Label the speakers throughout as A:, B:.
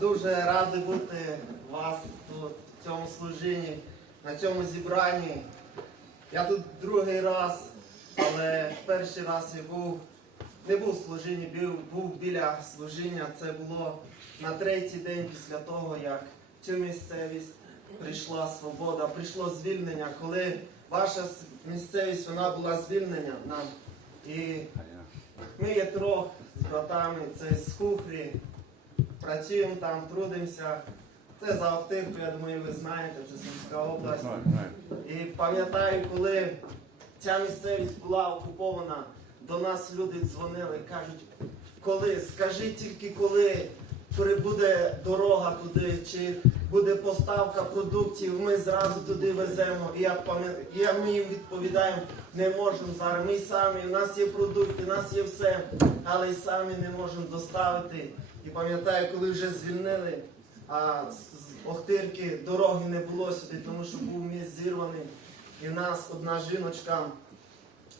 A: дуже радий бути вас тут, в цьому служінні, на цьому зібранні. Я тут другий раз, але перший раз я був, не був в служінні, був, був біля служіння. Це було на третій день після того, як в цю місцевість прийшла свобода, прийшло звільнення, коли ваша місцевість вона була звільнення нам. І ми є трьох з братами, це з Кухрі, працюємо там, трудимося. Це за Охтирку, я думаю, ви знаєте, це Сумська область. І пам'ятаю, коли ця місцевість була окупована, до нас люди дзвонили, кажуть, коли, скажи тільки коли прибуде дорога туди, чи буде поставка продуктів, ми зразу туди веземо. І я я ми їм відповідаємо, не можемо зараз. Ми самі, у нас є продукти, у нас є все, але й самі не можемо доставити. І пам'ятаю, коли вже звільнили, а з Охтирки дороги не було сюди, тому що був міст зірваний. І в нас одна жіночка,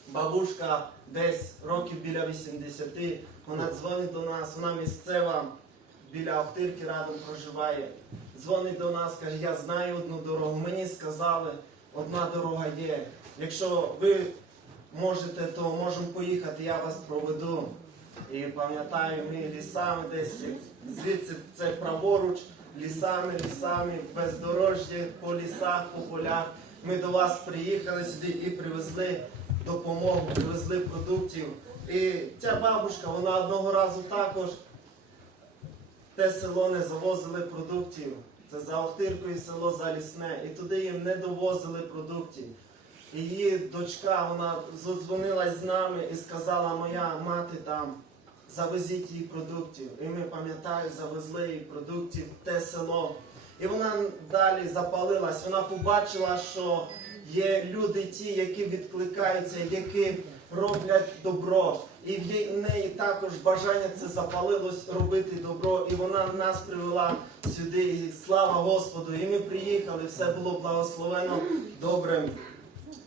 A: бабушка, десь років біля 80, вона дзвонить до нас, вона місцева, біля Охтирки радом проживає. Дзвонить до нас, каже, я знаю одну дорогу. Мені сказали, одна дорога є. Якщо ви можете, то можемо поїхати, я вас проведу. І пам'ятаю, ми лісами десь звідси це праворуч, лісами, лісами, бездорожжя, по лісах, по полях. Ми до вас приїхали сюди і привезли допомогу, привезли продуктів. І ця бабушка, вона одного разу також те село не завозили продуктів. Це за Охтиркою село Залісне. І туди їм не довозили продуктів. Її дочка, вона задзвонилась з нами і сказала, моя мати там, завезіть їй продуктів. І ми пам'ятаю, завезли їй продуктів в те село. І вона далі запалилась. Вона побачила, що є люди ті, які відкликаються, які роблять добро. І в неї також бажання це запалилось робити добро. І вона нас привела сюди. І слава Господу! І ми приїхали, все було благословено добре.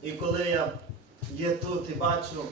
A: І коли я є тут і бачу,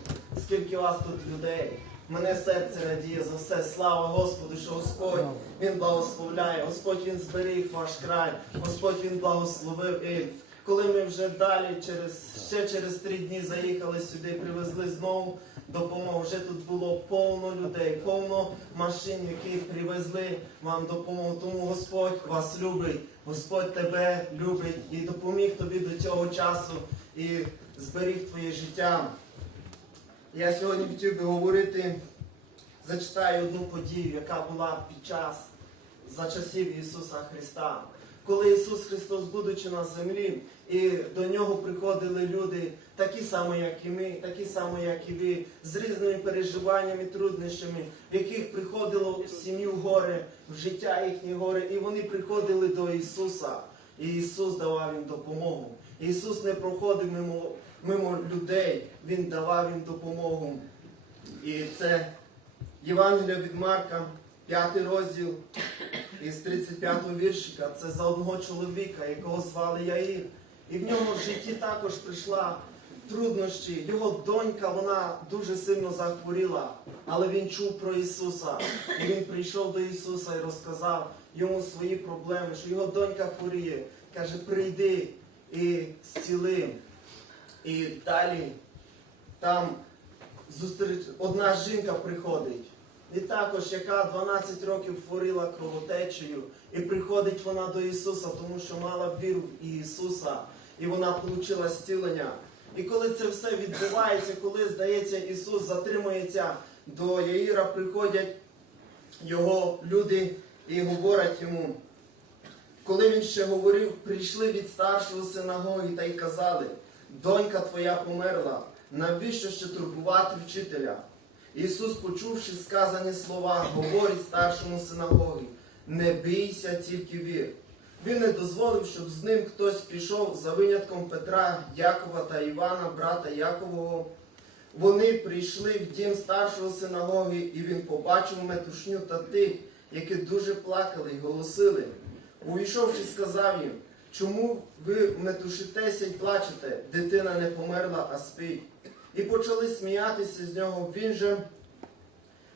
A: скільки вас тут людей, мене серце радіє за все. Слава Господу, що Господь Він благословляє, Господь Він зберіг ваш край, Господь Він благословив. І коли ми вже далі, через ще через три дні заїхали сюди, привезли знову допомогу. Вже тут було повно людей, повно машин, які привезли вам допомогу. Тому Господь вас любить, Господь тебе любить і допоміг тобі до цього часу і зберіг твоє життя. Я сьогодні хотів би говорити, зачитаю одну подію, яка була під час за часів Ісуса Христа. Коли Ісус Христос, будучи на землі, і до нього приходили люди, такі самі, як і ми, такі самі, як і ви, з різними переживаннями, труднощами, в яких приходило в сім'ю горе, в життя їхнє горе, і вони приходили до Ісуса, і Ісус давав їм допомогу. Ісус не проходив мимо, мимо людей, Він давав їм допомогу. І це Євангелія від Марка, 5 розділ із 35 віршика. Це за одного чоловіка, якого звали Яїр. І в нього в житті також прийшла труднощі. Його донька, вона дуже сильно захворіла, але він чув про Ісуса. І він прийшов до Ісуса і розказав йому свої проблеми, що його донька хворіє. Каже, прийди і зціли. І далі там зустріч... одна жінка приходить. І також, яка 12 років хворіла кровотечею, і приходить вона до Ісуса, тому що мала віру в Ісуса, і вона отримала зцілення. І коли це все відбувається, коли, здається, Ісус затримується до Яїра, приходять його люди і говорять йому, коли він ще говорив, прийшли від старшого синагоги та й казали, донька твоя померла, навіщо ще турбувати вчителя? Ісус, почувши сказані слова, говорить старшому синагоги, не бійся, тільки вір. Він не дозволив, щоб з ним хтось пішов за винятком Петра, Якова та Івана, брата Якового. Вони прийшли в дім старшого синагоги, і він побачив метушню та тих, які дуже плакали й голосили. Увійшовши, сказав їм, чому ви метушитеся й плачете? Дитина не померла, а спить. І почали сміятися з нього. Він же,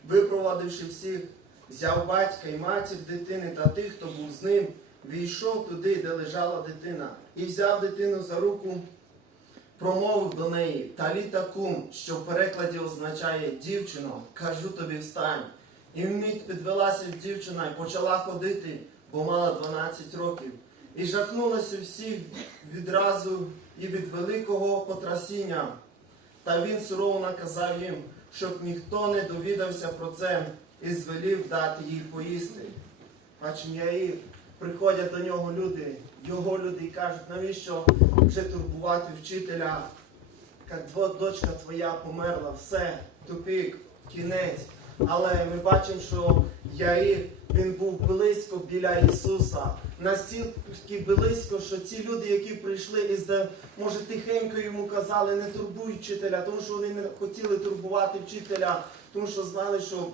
A: випровадивши всіх, взяв батька і матір дитини та тих, хто був з ним, війшов туди, де лежала дитина, і взяв дитину за руку, промовив до неї Таліта кум, що в перекладі означає дівчино, кажу тобі встань. І вмить підвелася дівчина і почала ходити, бо мала 12 років. І жахнулася всі відразу і від великого потрясіння. Та він сурово наказав їм, щоб ніхто не довідався про це і звелів дати їй поїсти. Бачимо, Яїр, приходять до нього люди, його люди і кажуть, навіщо вже турбувати вчителя? Як дочка твоя померла, все, тупік, кінець. Але ми бачимо, що Яїр, він був близько біля Ісуса. Настільки близько, що ці люди, які прийшли і зда- може тихенько йому казали, не турбуй вчителя, тому що вони не хотіли турбувати вчителя, тому що знали, що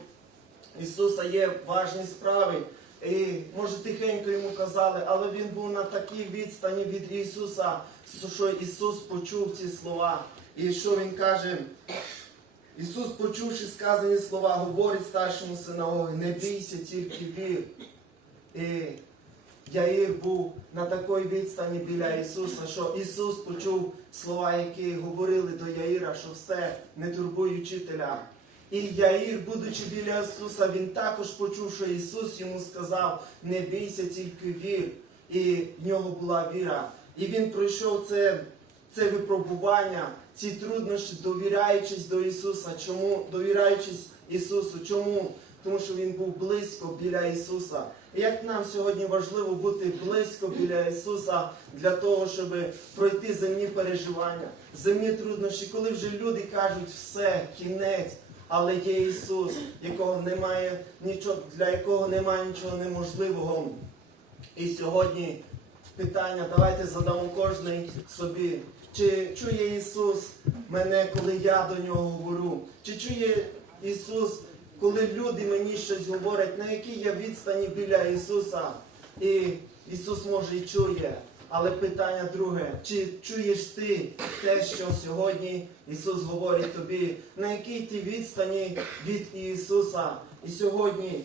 A: Ісуса є важні справи. І може тихенько йому казали, але він був на такій відстані від Ісуса, що Ісус почув ці слова. І що Він каже? Ісус, почувши сказані слова, говорить старшому синагоги, не бійся, тільки вір. І Яїр був на такій відстані біля Ісуса, що Ісус почув слова, які говорили до Яїра, що все, не турбуй учителя. І Яїр, будучи біля Ісуса, він також почув, що Ісус йому сказав, не бійся, тільки вір. І в нього була віра. І він пройшов це, це випробування, ці труднощі, довіряючись до Ісуса. Чому? Довіряючись Ісусу. Чому? Тому що він був близько біля Ісуса. Як нам сьогодні важливо бути близько біля Ісуса для того, щоб пройти земні переживання, земні труднощі, коли вже люди кажуть все, кінець, але є Ісус, якого немає нічого, для якого немає нічого неможливого. І сьогодні питання, давайте задамо кожний собі. Чи чує Ісус мене, коли я до нього говорю? Чи чує Ісус, коли люди мені щось говорять, на якій я відстані біля Ісуса? І Ісус може і чує. Але питання друге, чи чуєш ти те, що сьогодні Ісус говорить тобі, на якій ти відстані від Ісуса? І сьогодні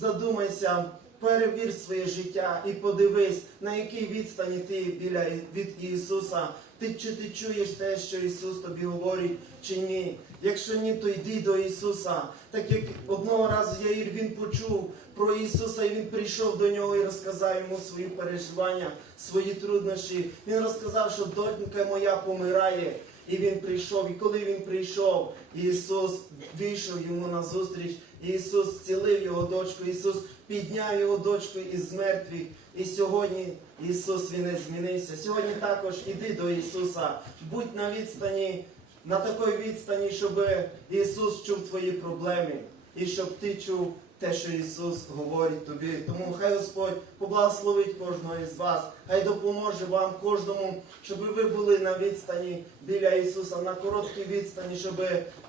A: задумайся, перевір своє життя і подивись, на якій відстані ти біля від Ісуса. Ти чи ти чуєш те, що Ісус тобі говорить, чи ні? Якщо ні, то йди до Ісуса. Так як одного разу Яїр він почув про Ісуса, і він прийшов до нього і розказав йому свої переживання, свої труднощі. Він розказав, що донька моя помирає. І він прийшов, і коли він прийшов, Ісус вийшов йому на зустріч, Ісус зцілив його дочку, Ісус підняв його дочку із мертвих. І сьогодні Ісус Він не змінився. Сьогодні також іди до Ісуса, будь на відстані, на такій відстані, щоб Ісус чув твої проблеми і щоб ти чув те, що Ісус говорить тобі. Тому хай Господь поблагословить кожного із вас, хай допоможе вам кожному, щоб ви були на відстані біля Ісуса, на короткій відстані, щоб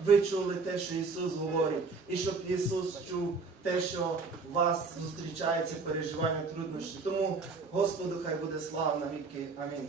A: ви чули те, що Ісус говорить, і щоб Ісус чув те, що вас зустрічається переживання труднощі. Тому Господу хай буде слава навіки. Амінь.